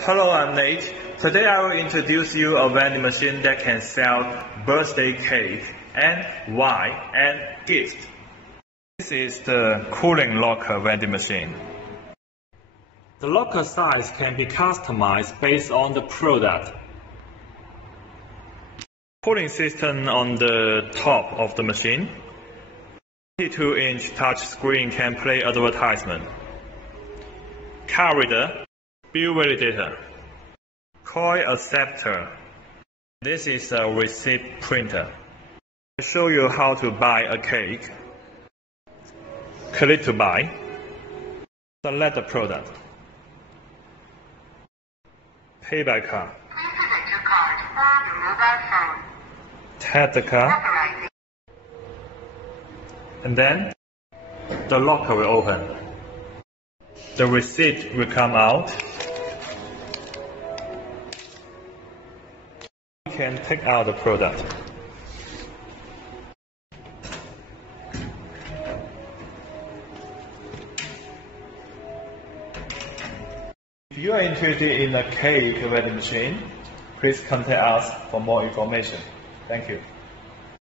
Hello, I'm Nate. Today I will introduce you a vending machine that can sell birthday cake and wine and gifts. This is the cooling locker vending machine. The locker size can be customized based on the product. Cooling system on the top of the machine. 22-inch touch screen can play advertisement. Card reader, bill validator, coin acceptor. This is a receipt printer. I'll show you how to buy a cake. Click to buy. Select the product. Pay by card. Please select your card or your mobile phone. Tap the card, Authorizing. and then the locker will open. The receipt will come out. You can take out the product. If you are interested in a cake vending machine, please contact us for more information. Thank you.